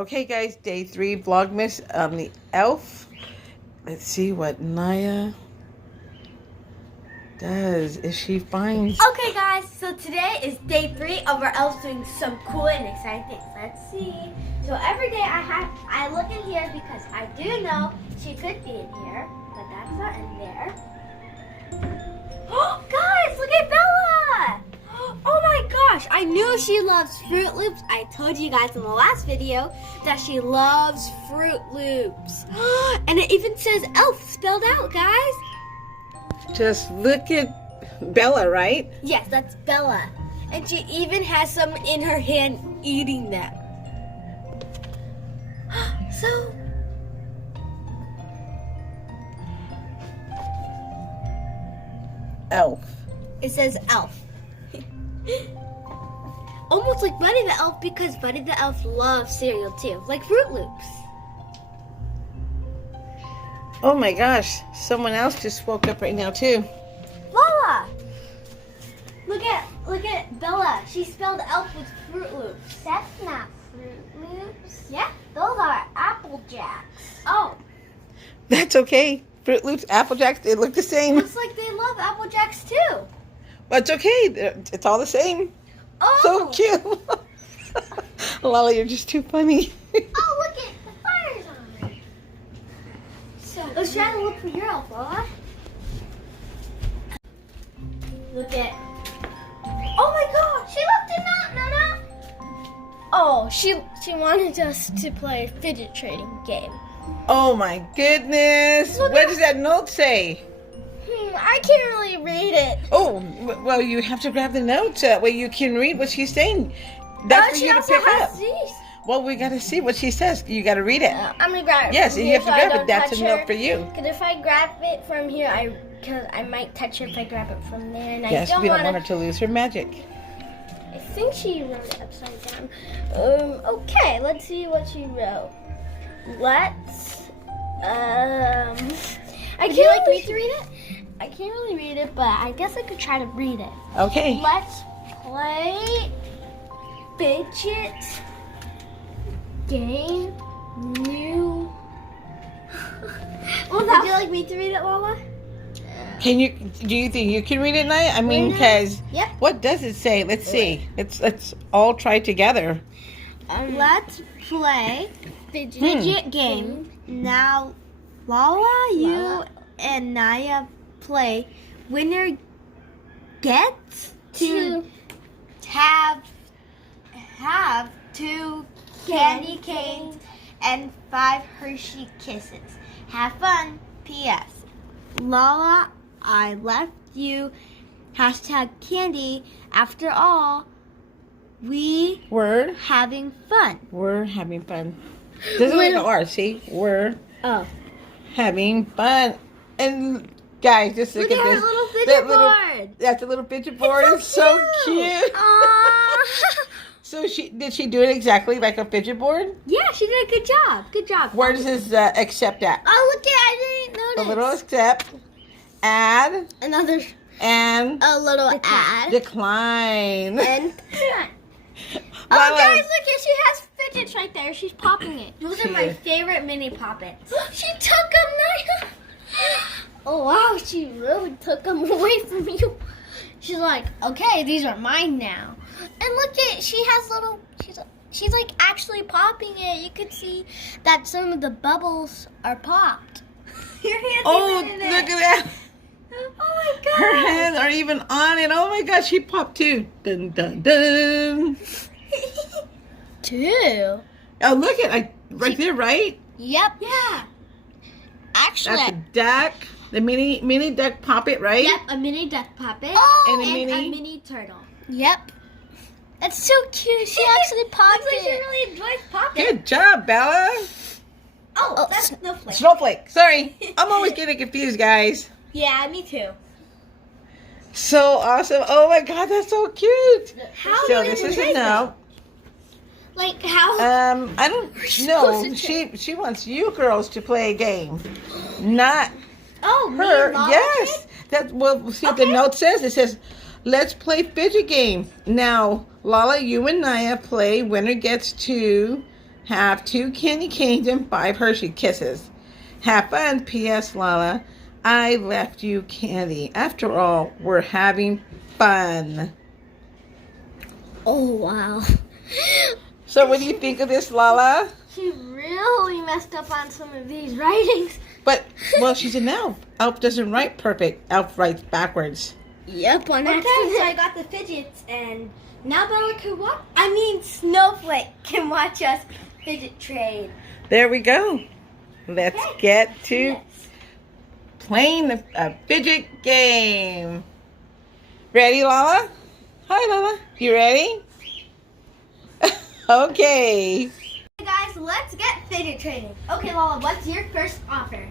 Okay, guys, day 3 Vlogmas on the elf. Let's see what Nyha does. If she finds. Okay, guys, so today is day 3 of our elves doing some cool and exciting things. Let's see. So every day I look in here because I do know she could be in here, but that's not in there. Oh, guys, look at Bella! Oh my gosh, I knew she loves Fruit Loops. I told you guys in the last video that she loves Fruit Loops. And it even says elf spelled out, guys. Just look at Bella, right? Yes, that's Bella. And she even has some in her hand eating them. So, Elf. it says elf. Almost like Buddy the Elf because Buddy the Elf loves cereal too, like Fruit Loops. Oh my gosh, someone else just woke up right now too. LaLa! Look at Bella. She spelled elf with Fruit Loops. That's not Fruit Loops. Yeah, those are Apple Jacks. Oh. That's okay. Fruit Loops, Apple Jacks, they look the same. Looks like they love Apple Jacks too. But it's okay. It's all the same. Oh. So cute. LaLa, you're just too funny. Oh, look at the fire's on. So let's try to look for your elf, LaLa. Look at. Oh my God! She left it out, Nana. Oh, she wanted us to play a fidget trading game. Oh my goodness. Look What at- does that note say? I can't really read it. Oh, well, you have to grab the notes. That way you can read what she's saying. That's for she you to also pick has up. these. Well, we got to see what she says. You got to read it. I'm gonna grab it. Yes, from you here have to so I grab it. don't That's a touch note her. for you. Because if I grab it from here, because I might touch her if I grab it from there, and Yes, I don't we don't want want her to lose her magic. I think she wrote it upside down. Okay, let's see what she wrote. Let's. Would you like me to read it? I can't really read it, but I guess I could try to read it. Okay. Let's play Fidget Game New. Would you like me to read it, LaLa? Do you think you can read it, Nyha? I mean, because Yep. what does it say? Let's see. Let's all try together. Let's play Fidget Game. Now, LaLa, you and Nyha play. Winner gets to have 2 candy canes and 5 Hershey Kisses. Have fun. P.S. LaLa, I left you #candy. After all, We're having fun. having fun. Doesn't like an R, see? We're having fun. And guys, just look, Look at at this. her little That fidget little- board. That's a little fidget board. It's so cute. Aww. So did she do it exactly like a fidget board? Yeah, she did a good job. Good job. Where does this accept at? Oh, look at I didn't notice. A little accept, add, Another and a little ad. decline. And oh, LaLa. guys, look at she has fidgets right there. She's popping it. Those She are my is. favorite mini poppets. She took them, Nyha. Oh wow, she really took them away from you. She's like, okay, these are mine now. And look at, she has little. She's like actually popping it. You could see that some of the bubbles are popped. Your hands Oh, even in look it. at that. Oh my god. Her hands are even on it. Oh my gosh, she popped too. Dun, dun, dun. 2. Oh, look at right there, right? Yep. Yeah. Actually. That's a duck. The mini duck poppet, right? Yep, a mini duck puppet. And a a mini- mini turtle. Yep. That's so cute. She actually popped it. Looks like she really enjoys popping. Good job, Bella. Oh, that's Snowflake. Snowflake. Sorry. I'm always getting confused, guys. Yeah, me too. So awesome. Oh my god, that's so cute. How So do this you is make a note. Like how? I don't know. She wants you girls to play a game. Not Oh, her. me, Mom, Yes. That well see what the Okay. note says. It says, let's play fidget game. Now, LaLa, you and Nyha play. Winner gets to Have 2 candy canes and 5 Hershey Kisses. Have fun, P.S. Lala. I left you candy. After all, we're having fun. Oh, wow. So what do you think of this, Lala? She really messed up on some of these writings. But, well, she's an elf. Elf doesn't write perfect. Elf writes backwards. Yep, on accident. Okay, so I got the fidgets, and now Bella can watch. Snowflake can watch us fidget trade. There we go. Let's get to Yes. playing a fidget game. Ready, Lala? Hi, Lala. You ready? Okay. Hey guys, let's get fidget trading. Okay, Lala, what's your first offer?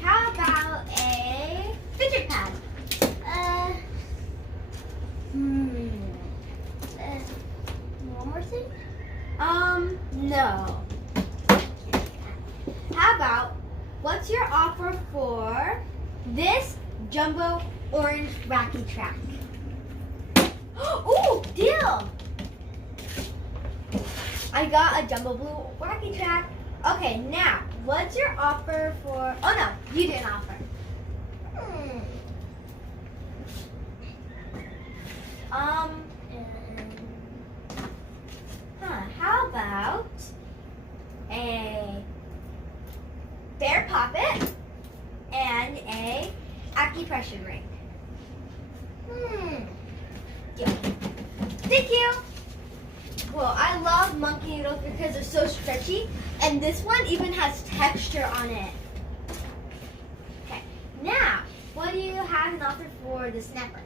How about a fidget pad? One more thing? No. How about, what's your offer for this jumbo orange wacky track? Ooh, deal! I got a jumbo blue wacky track. Okay, now, what's your offer for... Oh, no, you didn't offer. How about a bear poppet and a acupressure ring? Deal. Thank you. Well, I love monkey noodles because they're so stretchy, and this one even has texture on it. Okay, now, what do you have an offer for the snapper?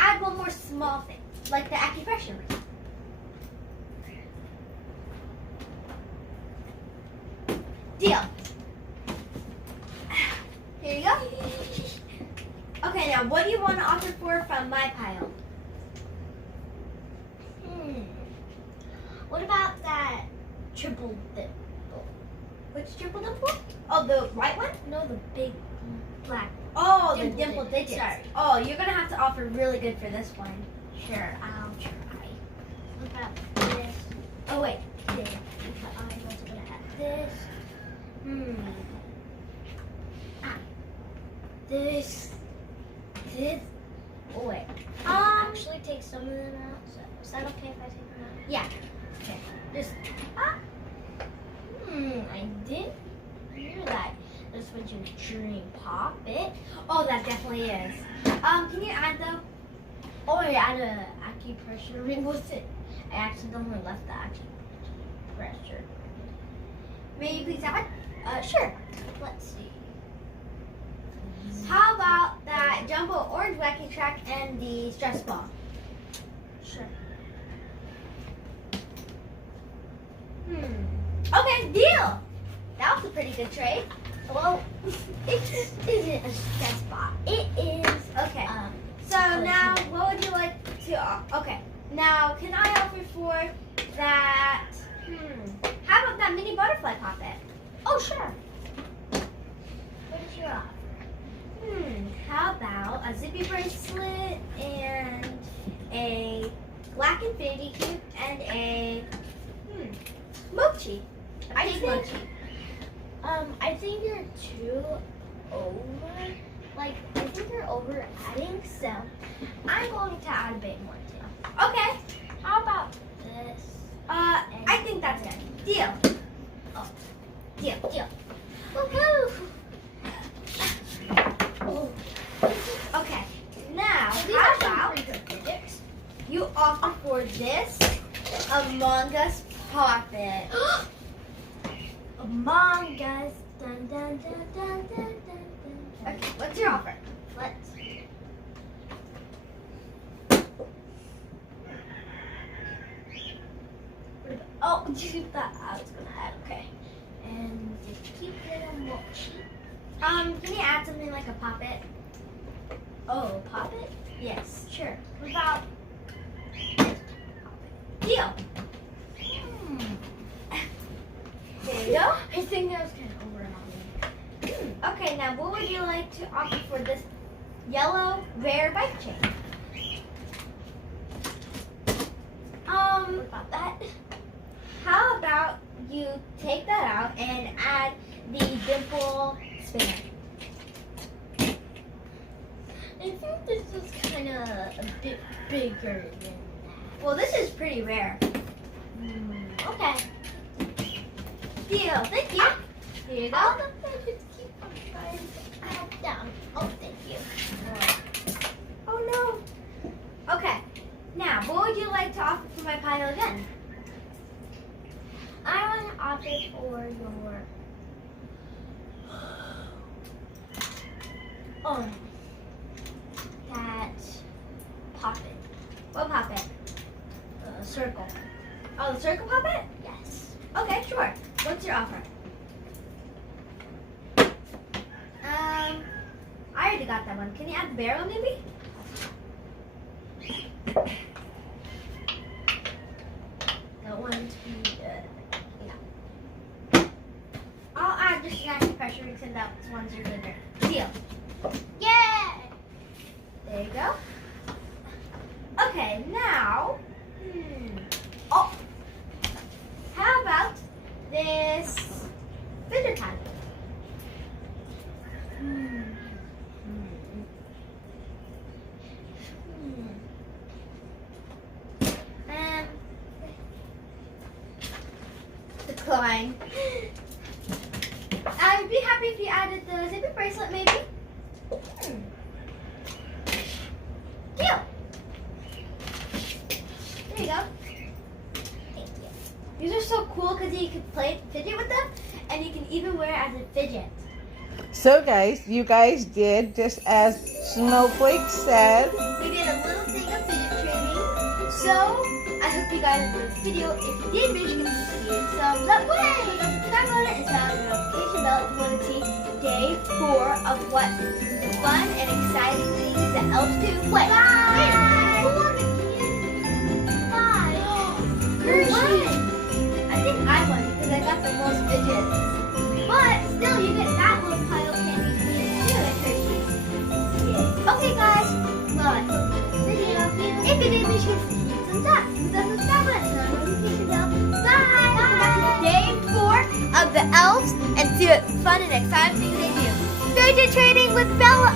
Add one more small thing, like the acupressure ring. Deal. Here you go. Okay, now what do you want to offer for from my pile? What about that triple dimple? Which triple dimple? Oh, the white one? No, the big black. Oh, the dimple digits. Sorry. Oh, you're going to have to offer really good for this one. Sure, I'll try. What about this? Oh, wait. This. I was going to add this. This. Oh wait. Actually take some of them out. So is that okay if I take them out? Yeah. Okay. Just. I didn't hear that. This was your dream pop it. Oh, that definitely is. Can you add though? Oh, I add a acupressure ring with it. I accidentally left the acupressure. May you please add? Sure. Let's see. How about that jumbo orange wacky track and the stress ball? Sure. Okay, deal. That was a pretty good trade. Well, it isn't a stress ball. It is. Okay. So now, what would you like to? Okay. Now, can I offer for that? How about that mini butterfly poppet? Oh, sure. What is your offer? How about a zippy bracelet and a black infinity cube and a mochi? I Big think- mochi. I think you're too over. Like, I think you're over adding, so I'm going to add a bit more too. Okay. How about this? I think that's good. Deal. Oh. Deal. Woohoo! Oh. Okay. Now, These how are some about pretty good fidgets. you offer for this Among Us poppet? Among Us. Dun, dun, dun, dun, dun, dun, dun. Okay, what's your offer? Let's. Oh, you thought I was gonna add, okay. And just keep little mochi. Can you add something like a poppet? Oh, pop it? Yes. Sure. What about deal? There you go. I think that was kind of over and on me. Okay, now what would you like to offer for this yellow rare bike chain? What about that? How about you take that out and add the dimple spinner? I think this is kind of a bit bigger than that. Well, this is pretty rare. Okay. Deal. Thank you. Here you go. All the fidgets keep on trying to add down. Oh, thank you. Oh no. Okay. Now, what would you like to offer for my pile again? I want to offer for your that poppet. What puppet? Circle. Oh, the circle puppet? Yes. Okay, sure. What's your offer? I already got that one. Can you add the barrel maybe? That one to be I'll add just an extra pressure because that ones are bigger. Deal. yeah. There you go. Okay, now, oh, how about this fidget time? Decline. I'd be happy if you added the zipper bracelet, maybe. Deal. There you go. Thank you. These are so cool because you can play fidget with them, and you can even wear it as a fidget. So guys, you guys did just as Snowflake said. We did a little thing of fidget trading. So I hope you guys enjoyed this video. If you did, make sure you give it a thumbs up. Click the subscribe button and turn on the notification bell if you want to see day 4 of what the fun and exciting things that elves do. Wait. Bye. Who won? I think I won because I got the most fidgets. But still, you get that little pile of candy too at Hershey's. Yeah. Okay, guys. Well, I hope you liked the video. If you did, make sure to hit thumbs up. Hit the subscribe button. Turn on the notification bell. Bye. Welcome back to day 4 of the elves and see what fun and exciting things they do. Fidget trading with Bella.